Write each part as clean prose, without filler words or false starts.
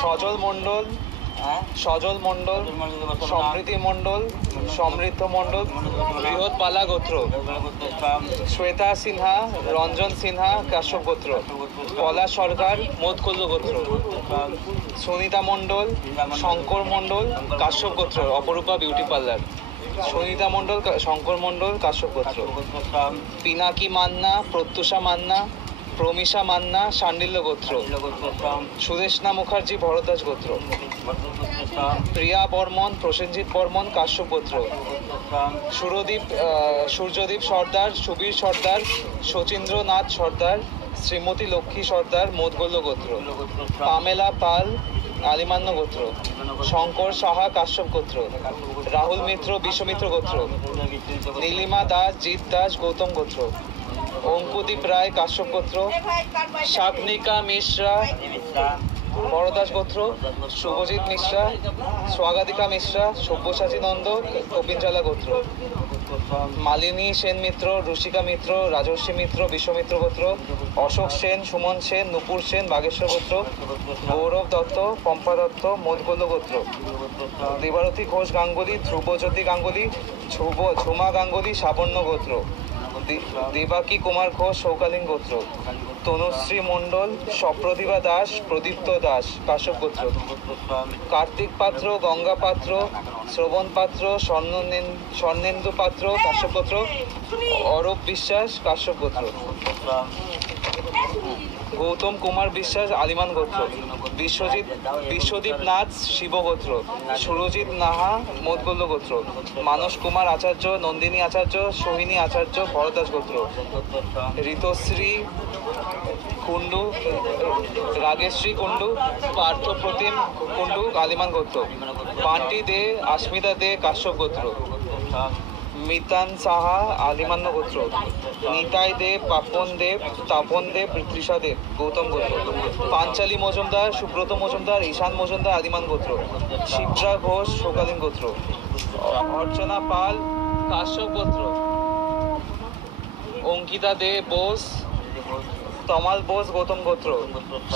সজল মণ্ডল, সজল মণ্ডল, সমৃদ্ধি মণ্ডল, সমৃদ্ধ মণ্ডল, বৃহৎপালা গোত্র। শ্বেতা সিনহা, রঞ্জন সিনহা, কাশ্যপ গোত্র। পলাশ সরকার, মোদকল্ল গোত্র। সুনিতা মণ্ডল, শঙ্কর মণ্ডল, কাশ্যপ গোত্র, অপরূপা বিউটি পার্লার। সুনিতা মণ্ডল, শঙ্কর মণ্ডল, কাশ্যপ গোত্র। পিনাকি মান্না, প্রত্যুষা মান্না, প্রমিশা মান্না, শাণ্ডিল্য গোত্র। সুদেশনা মুখার্জি, ভরদ্বাজ গোত্র। প্রিয়া বর্মন, প্রসেনজিৎ বর্মন, কাশ্যপ গোত্র। সূর্যদীপ সর্দার, সুবীর সর্দার, শচীন্দ্রনাথ সর্দার, শ্রীমতী লক্ষ্মী সর্দার, মোদগল্য গোত্র। পামেলা পাল, আলিমান্য গোত্র। শঙ্কর সাহা, কাশ্যপ গোত্র। রাহুল মিত্র, বিশ্বমিত্র গোত্র। নীলিমা দাস, জিৎ দাস, গৌতম গোত্র। অঙ্কুদীপ রায়, কাশ্যপ গোত্র। শাকনিকা মিশ্রা, বরদাস গোত্র। শুভজিৎ মিশ্রা, স্বাগতিকা মিশ্রা, সব্যসাচী নন্দ, কপিনচালা গোত্র। মালিনী সেন মিত্র, রুচিকা মিত্র, রাজর্ষি মিত্র, বিশ্বমিত্র গোত্র। অশোক সেন, সুমন সেন, নুপুর সেন, বাগেশ্বর গোত্র। গৌরব দত্ত, পম্পা দত্ত, মোদগল্য গোত্র। দেবারতী ঘোষ গাঙ্গুলি, ধ্রুবজ্যোতি গাঙ্গুলি, ঝুমা গাঙ্গুলি, সাবর্ণ গোত্র। দেবাকী কুমার ঘোষ, সৌকালীন গোত্র। তনুশ্রী মণ্ডল, সপ্রতিভা দাস, প্রদীপ্ত দাস, কাশ্যপ গোত্র। কার্তিক পাত্র, গঙ্গা পাত্র, শ্রবণ পাত্র, স্বর্ণেন্দু পাত্র, কাশ্যপ গোত্র। অরূপ বিশ্বাস, কাশ্যপ গোত্র। গৌতম কুমার বিশ্বাস, আলিমান গোত্র। বিশ্বদীপ নাথ, শিব গোত্র। সুরজিৎ নাহা, মোদগল্য গোত্র। মানস কুমার আচার্য, নন্দিনী আচার্য, সোহিনী আচার্য, ভরদ্বাজ গোত্র। ঋতশ্রী কুণ্ডু, রাগেশ্রী কুণ্ডু, পার্থপ্রতিম কুণ্ডু, আলিমান গোত্র। বান্টি দে, আস্মিতা দে, কাশ্যপ গোত্র। মিতান সাহা, আলিমান্য গোত্র। নিতাই দেব, পাপন দেব, তাপন দেব, তৃষা দেব, গৌতম গোত্র। পাঞ্চালী মজুমদার, সুব্রত মজুমদার, ঈশান মজুমদার, আদিমান গোত্র। শিপ্রা ঘোষ, সৌকালীন গোত্র। অর্চনা পাল, কাশ্যপ গোত্র। অঙ্কিতা দে বোস, তমাল বোস, গৌতম গোত্র।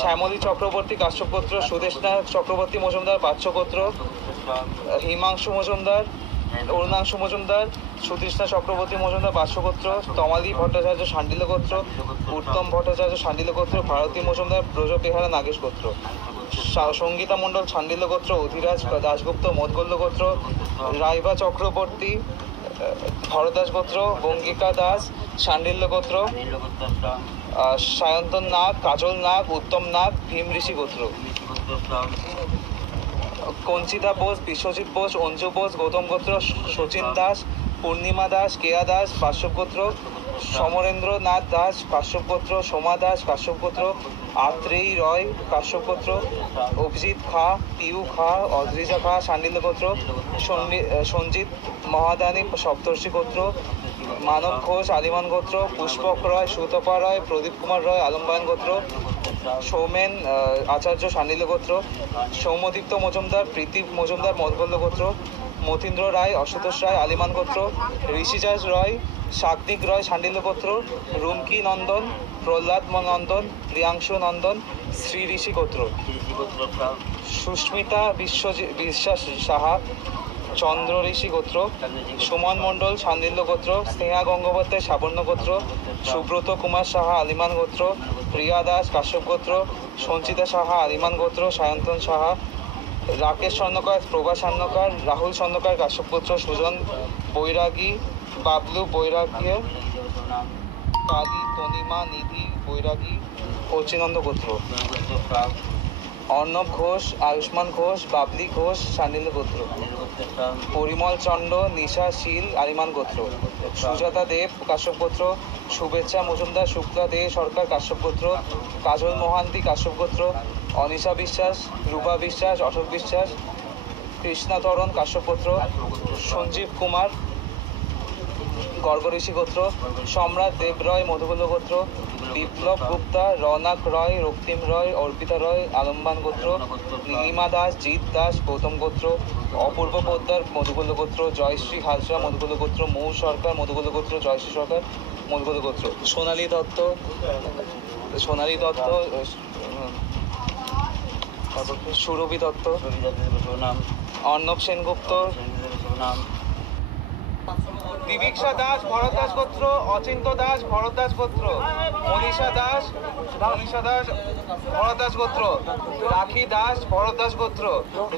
শ্যামলী চক্রবর্তী, কাশ্যপ গোত্র। সুদেশনা চক্রবর্তী মজুমদার, পাচ্য গোত্র। হিমাংশু মজুমদার, অরুণাংশু মজুমদার, সুতৃষ্ণা চক্রবর্তী মজুমদার, বাস্যগোত্র। তমালী ভট্টাচার্য, শাণ্ডিল্য গোত্র। উত্তম ভট্টাচার্য, শাণ্ডিল্য গোত্র। ভারতী মজুমদার, ব্রজবিহারা, নাগেশ গোত্র। সঙ্গীতা মণ্ডল, শাণ্ডিল্য গোত্র। অধিরাজ দাশগুপ্ত, মোদগল্য গোত্র। রাইবা চক্রবর্তী, ভরদ্বাজ গোত্র। গঙ্গিকা দাস, শাণ্ডিল্য গোত্র। সায়ন্তন নাগ, কাজল নাগ, উত্তম নাগ, ভীম ঋষি গোত্র। কঞ্চিতা বোস, বিশ্বজিৎ বোস, অঞ্জু বোস, গৌতম গোত্র। শচীন দাস, পূর্ণিমা দাস, কেয়া দাস, কাশ্যপ গোত্র। সমরেন্দ্র নাথ দাস, কাশ্যপ গোত্র। সোমা দাস, কাশ্যপ গোত্র। আত্রেয়ী রয়, কাশ্যপ গোত্র। অভিজিৎ খা, পিউ খা, অদ্রিজা খা, শাণ্ডিল্য গোত্র। সঞ্জিত মহাদানী, সপ্তর্ষি গোত্র। মানব ঘোষ, আলিমান গোত্র। পুষ্পক রয়, সুতপা রয়, প্রদীপ কুমার রয়, আলম্বায়ন গোত্র। সৌমেন আচার্য, শাণ্ডিল্য গোত্র। সৌমদীপ্ত মজুমদার, প্রীতি মজুমদার, মোদগল্য গোত্র। মতীন্দ্র রায়, অশুতোষ রায়, আলিমান গোত্র। ঋষিজাজ রয়, শাকনিক রয়, শাণ্ডিল্য গোত্র। রুমকি নন্দন, প্রহ্লাদ নন্দন, প্রিয়াংশু নন্দন, শ্রী ঋষি গোত্র। সুস্মিতা বিশ্বাস সাহা, চন্দ্র ঋষি গোত্র। সুমন মণ্ডল, শাণ্ডিল্য গোত্র। স্নেহা গঙ্গোপাধ্যায়, সাবর্ণ গোত্র। সুব্রত কুমার সাহা, আলিমান গোত্র। প্রিয়া দাস, কাশ্যপ গোত্র। সঞ্চিতা সাহা, আলিমান গোত্র। সায়ন্তন সাহা। রাকেশ স্বর্ণকার, প্রভা স্বর্ণকার, রাহুল স্বর্ণকার, কাশ্যপ গোত্র। সুজন বৈরাগী, বাবলু বৈরাগী, কালী, তনিমা, নিধি বৈরাগী, অচিনন্দ গোত্র। অর্ণব ঘোষ, আয়ুষ্মান ঘোষ, বাবলি ঘোষ, শাণ্ডিল্য গোত্র। পরিমল চন্দ্র, নিশা শীল, আলিমান গোত্র। সুজাতা দেব, কাশ্যপ গোত্র। শুভেচ্ছা মজুমদার, শুক্লা দে সরকার, কাশ্যপ গোত্র। কাজল মোহান্তি, কাশ্যপ গোত্র। অনিশা বিশ্বাস, রূপা বিশ্বাস, অশোক বিশ্বাস, কৃষ্ণা তরণ, কাশ্যপ গোত্র। সঞ্জীব কুমার, গর্গ ঋষি গোত্র। সম্রাট দেব রয়, মধুগল্য গোত্র। বিপ্লব গুপ্তা, রৌনক রয়, রক্তিম রয়, অর্পিতা রয়, আলম্বান গোত্র। নীলিমা দাস, জিৎ দাস, গৌতম গোত্র। অপূর্ব পোদ্দার, মধুগল্য গোত্র। জয়শ্রী হাজরা, মধুগল্য গোত্র। মৌ সরকার, মধুগল্য গোত্র। জয়শ্রী সরকার, মধুগল্য গোত্র। সোনালী দত্ত, সুরভি দত্ত, নাম অর্ণব সেনগুপ্ত, নাম দিবিক্ষা দাস ভরত দাস গোত্র, অচিন্ত দাস ভরত দাস গোত্র, মনীষা দাস ভরত দাস গোত্র, রাখি দাস ভরত দাস গোত্র,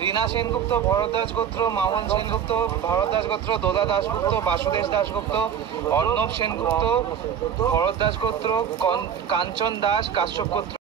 রীনা সেনগুপ্ত ভরত দাস গোত্র, মামন সেনগুপ্ত ভরত দাস গোত্র, দোলা দাশগুপ্ত, বাসুদেব দাশগুপ্ত, অর্ণব সেনগুপ্ত ভরত দাস গোত্র, কাঞ্চন দাস কাশ্যপ গোত্র।